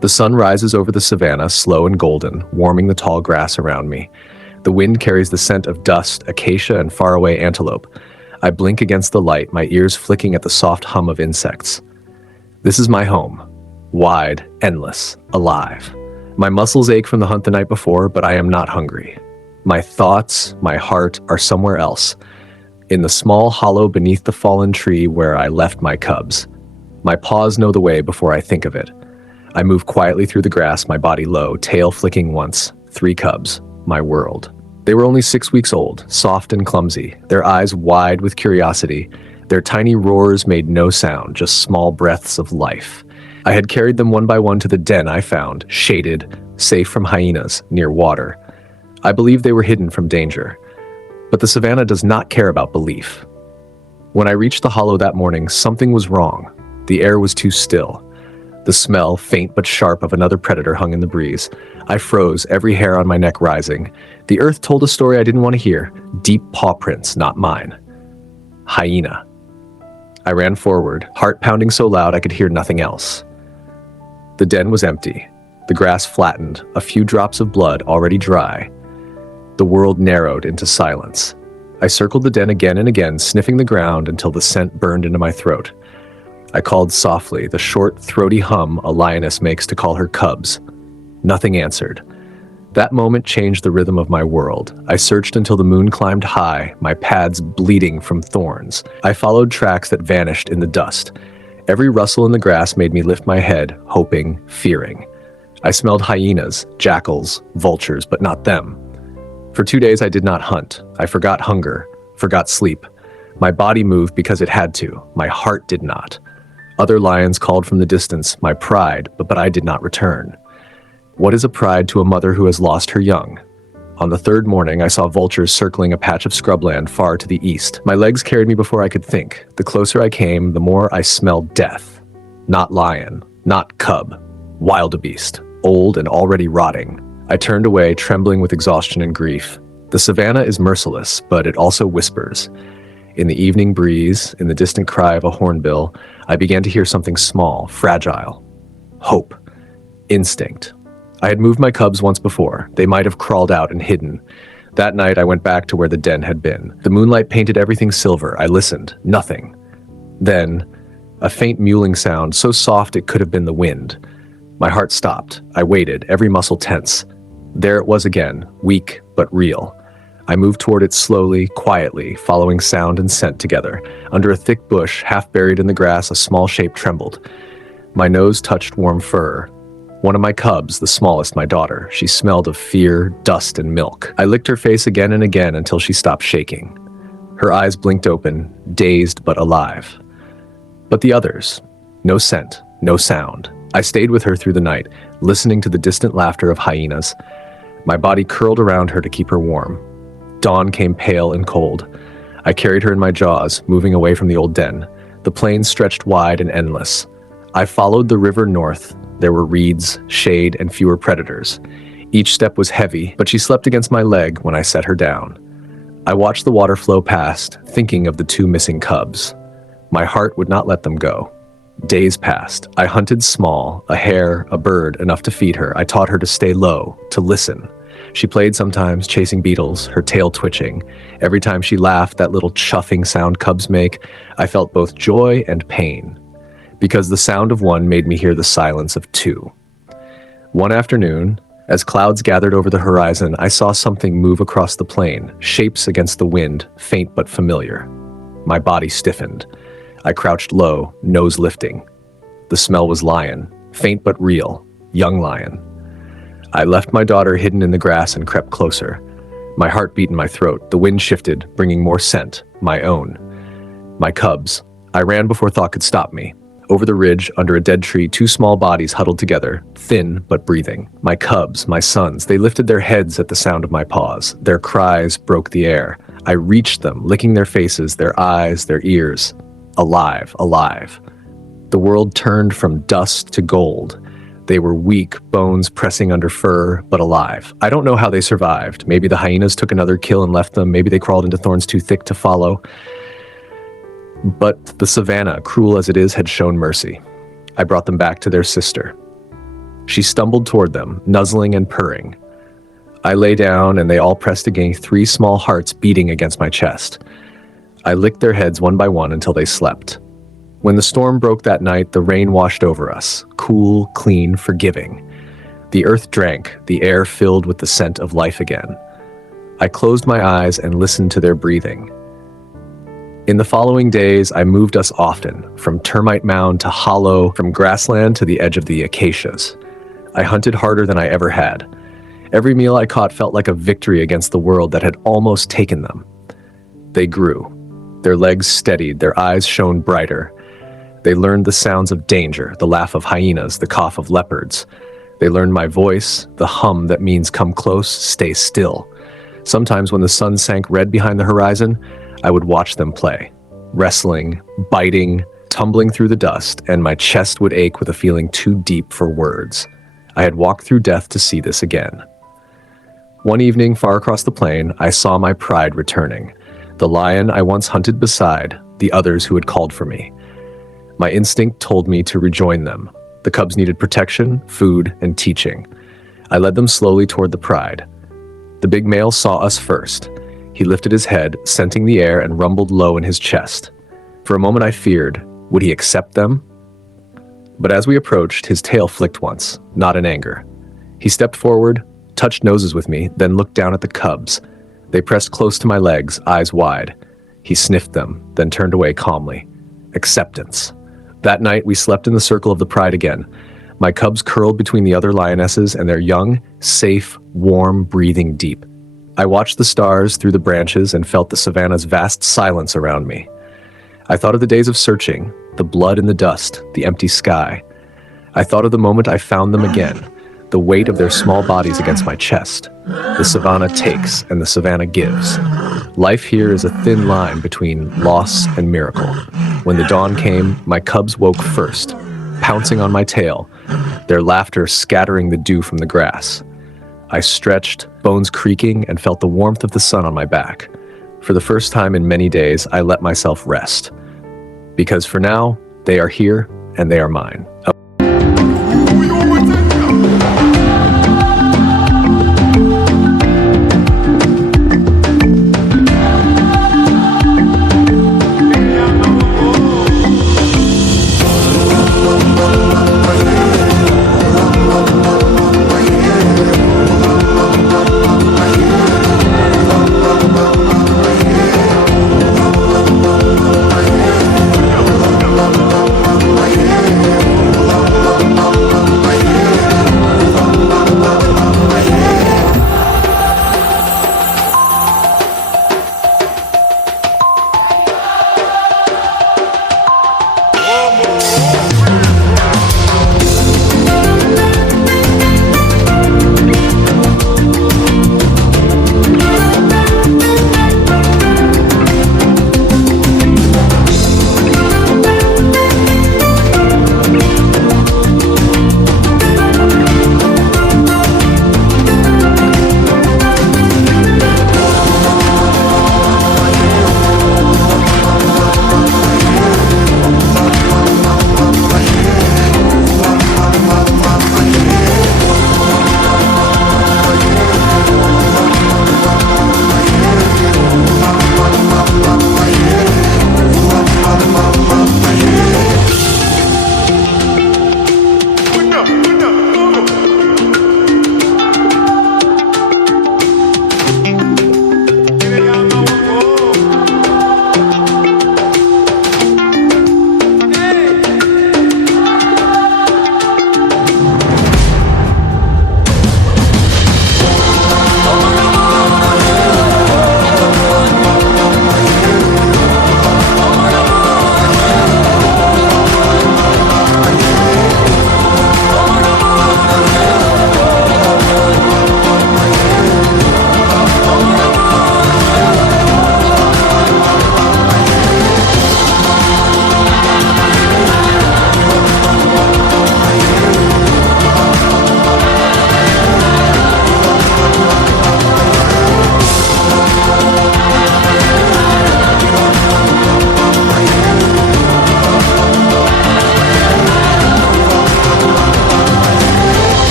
The sun rises over the savanna, slow and golden, warming the tall grass around me. The wind carries the scent of dust, acacia, and faraway antelope. I blink against the light, my ears flicking at the soft hum of insects. This is my home. Wide, endless, alive. My muscles ache from the hunt the night before, but I am not hungry. My thoughts, my heart, are somewhere else. In the small hollow beneath the fallen tree where I left my cubs. My paws know the way before I think of it. I move quietly through the grass, my body low, tail flicking once. 3 cubs. My world. They were only 6 weeks old, soft and clumsy, their eyes wide with curiosity. Their tiny roars made no sound, just small breaths of life. I had carried them one by one to the den I found, shaded, safe from hyenas, near water. I believed they were hidden from danger. But the savanna does not care about belief. When I reached the hollow that morning, something was wrong. The air was too still. The smell, faint but sharp, of another predator hung in the breeze. I froze, every hair on my neck rising. The earth told a story I didn't want to hear. Deep paw prints, not mine. Hyena. I ran forward, heart pounding so loud I could hear nothing else. The den was empty. The grass flattened, a few drops of blood already dry. The world narrowed into silence. I circled the den again and again, sniffing the ground until the scent burned into my throat. I called softly, the short, throaty hum a lioness makes to call her cubs. Nothing answered. That moment changed the rhythm of my world. I searched until the moon climbed high, my pads bleeding from thorns. I followed tracks that vanished in the dust. Every rustle in the grass made me lift my head, hoping, fearing. I smelled hyenas, jackals, vultures, but not them. For 2 days I did not hunt. I forgot hunger, forgot sleep. My body moved because it had to. My heart did not. Other lions called from the distance, my pride, but I did not return. What is a pride to a mother who has lost her young? On the 3rd morning, I saw vultures circling a patch of scrubland far to the east. My legs carried me before I could think. The closer I came, the more I smelled death. Not lion, not cub, wildebeest, old and already rotting. I turned away, trembling with exhaustion and grief. The savanna is merciless, but it also whispers. In the evening breeze, in the distant cry of a hornbill, I began to hear something small, fragile. Hope. Instinct. I had moved my cubs once before. They might have crawled out and hidden. That night, I went back to where the den had been. The moonlight painted everything silver. I listened. Nothing. Then, a faint mewling sound, so soft it could have been the wind. My heart stopped. I waited, every muscle tense. There it was again, weak but real. I moved toward it slowly, quietly, following sound and scent together. Under a thick bush, half buried in the grass, a small shape trembled. My nose touched warm fur. One of my cubs, the smallest, my daughter. She smelled of fear, dust, and milk. I licked her face again and again until she stopped shaking. Her eyes blinked open, dazed but alive. But the others, no scent, no sound. I stayed with her through the night, listening to the distant laughter of hyenas. My body curled around her to keep her warm. Dawn came pale and cold. I carried her in my jaws, moving away from the old den. The plains stretched wide and endless. I followed the river north. There were reeds, shade, and fewer predators. Each step was heavy, but she slept against my leg when I set her down. I watched the water flow past, thinking of the 2 missing cubs. My heart would not let them go. Days passed. I hunted small, a hare, a bird, enough to feed her. I taught her to stay low, to listen. She played sometimes, chasing beetles, her tail twitching. Every time she laughed, that little chuffing sound cubs make, I felt both joy and pain. Because the sound of one made me hear the silence of 2. One afternoon, as clouds gathered over the horizon, I saw something move across the plain, shapes against the wind, faint but familiar. My body stiffened. I crouched low, nose lifting. The smell was lion, faint but real, young lion. I left my daughter hidden in the grass and crept closer. My heart beat in my throat. The wind shifted, bringing more scent, my own. My cubs. I ran before thought could stop me. Over the ridge, under a dead tree, 2 small bodies huddled together, thin but breathing. My cubs, my sons, they lifted their heads at the sound of my paws. Their cries broke the air. I reached them, licking their faces, their eyes, their ears. Alive, alive. The world turned from dust to gold. They were weak, bones pressing under fur, but alive. I don't know how they survived. Maybe the hyenas took another kill and left them. Maybe they crawled into thorns too thick to follow. But the savanna, cruel as it is, had shown mercy. I brought them back to their sister. She stumbled toward them, nuzzling and purring. I lay down, and they all pressed against 3 small hearts beating against my chest. I licked their heads one by one until they slept. When the storm broke that night, the rain washed over us, cool, clean, forgiving. The earth drank, the air filled with the scent of life again. I closed my eyes and listened to their breathing. In the following days, I moved us often, from termite mound to hollow, from grassland to the edge of the acacias. I hunted harder than I ever had. Every meal I caught felt like a victory against the world that had almost taken them. They grew. Their legs steadied, their eyes shone brighter. They learned the sounds of danger, the laugh of hyenas, the cough of leopards. They learned my voice, the hum that means come close, stay still. Sometimes when the sun sank red behind the horizon, I would watch them play, wrestling, biting, tumbling through the dust, and my chest would ache with a feeling too deep for words. I had walked through death to see this again. One evening, far across the plain, I saw my pride returning. The lion I once hunted beside, the others who had called for me. My instinct told me to rejoin them. The cubs needed protection, food, and teaching. I led them slowly toward the pride. The big male saw us first. He lifted his head, scenting the air, and rumbled low in his chest. For a moment I feared, would he accept them? But as we approached, his tail flicked once, not in anger. He stepped forward, touched noses with me, then looked down at the cubs. They pressed close to my legs, eyes wide. He sniffed them, then turned away calmly. Acceptance. That night, we slept in the circle of the pride again. My cubs curled between the other lionesses, and their young, safe, warm, breathing deep. I watched the stars through the branches and felt the savanna's vast silence around me. I thought of the days of searching, the blood in the dust, the empty sky. I thought of the moment I found them again, the weight of their small bodies against my chest. The savanna takes and the savanna gives. Life here is a thin line between loss and miracle. When the dawn came, my cubs woke first, pouncing on my tail, their laughter scattering the dew from the grass. I stretched, bones creaking, and felt the warmth of the sun on my back. For the first time in many days, I let myself rest. Because for now, they are here and they are mine.